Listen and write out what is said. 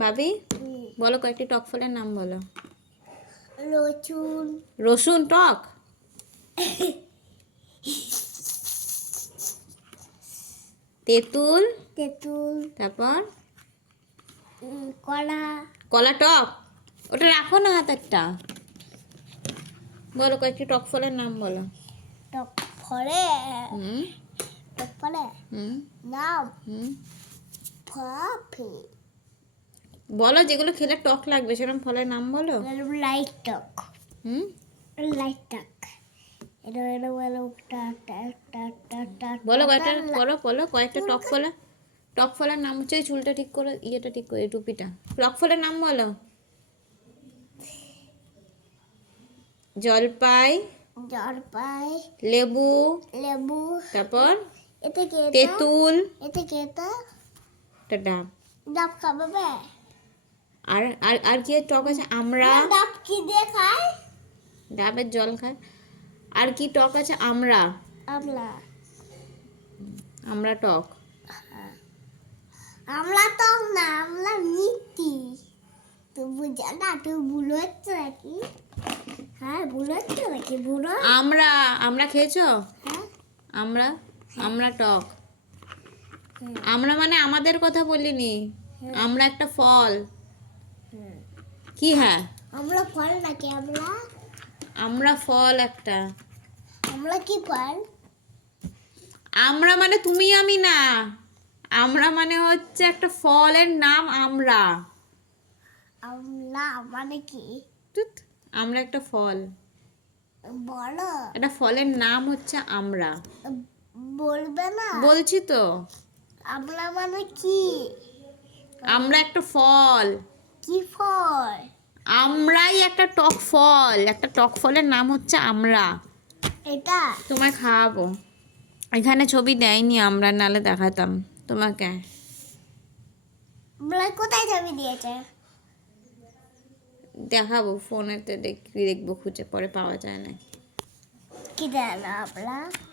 ভাবি বলো কয়েকটি টক ফলের নাম বলো। রসুন, রসুন টক, তেঁতুল, তেঁতুল, তারপর কলা, কলা টক, ওটা রাখো না হাত একটা। বলো কয়েকটি টক ফলের নাম বলো। টক ফলে, হুম টক ফলে হুম নাম হুম ফপি, বলো যেগুলো খেলে টক লাগবে সেরকম ফলের নাম বলো। লাইট টক, হুম লাইট টক, এটা এটা বলো টা টা টা টা টা বলো কয়েকটা, বলো বলো কয়েকটা টক ফলে, টক ফলের নাম হচ্ছে এই চুলটা ঠিক করে, ইয়েটা ঠিক করে, এই টুপিটা। টক ফলের নাম বলো। জলপাই, জলপাই, লেবু, লেবু, তারপর এটা কি, তেঁতুল, এটা কি, এটা এটা ডাব। ডাব খাবে? আর আর আর কি টক আছে? আমড়া, ডাব কি দিয়ে খায়? ডাবের জল খায়। আর কি টক আছে? আমড়া, আমলা, আমড়া টক। আমলা টক না, আমলা মিষ্টি। তুই বুঝা না, তুই ভুল হচ্ছে নাকি? হ্যাঁ ভুল হচ্ছে নাকি? বুড়ো আমড়া, আমড়া খেয়েছো? হ্যাঁ আমড়া, আমড়া টক। আমরা মানে আমাদের কথা বলিনি, আমরা একটা ফল। কি? হ্যাঁ আমলা ফল নাকি? আমলা, আমরা ফল একটা। আমলা কি ফল? আমরা মানে তুমি আমি না, আমরা মানে হচ্ছে একটা ফলের নাম আমরা। আমলা মানে কি? ধুৎ, আমরা একটা ফল, বলো, একটা ফলের নাম হচ্ছে আমরা। বলবে না? বলছি তো, আমলা মানে কি? আমরা একটা ফল। কি ফল? আমরাই একটা টক ফল, একটা টক ফলের নাম হচ্ছে আমরা। এটা তোমায় খাওয়াবো। এখানে ছবি দেয়নি আমরা, নালে দেখাতাম তোমাকে। বলে কোথায় ছবি দিয়েছে? দেখাবো ফোনেতে, দেখবো খুঁজে, পরে পাওয়া যায় না। কি দেয় না আমলা?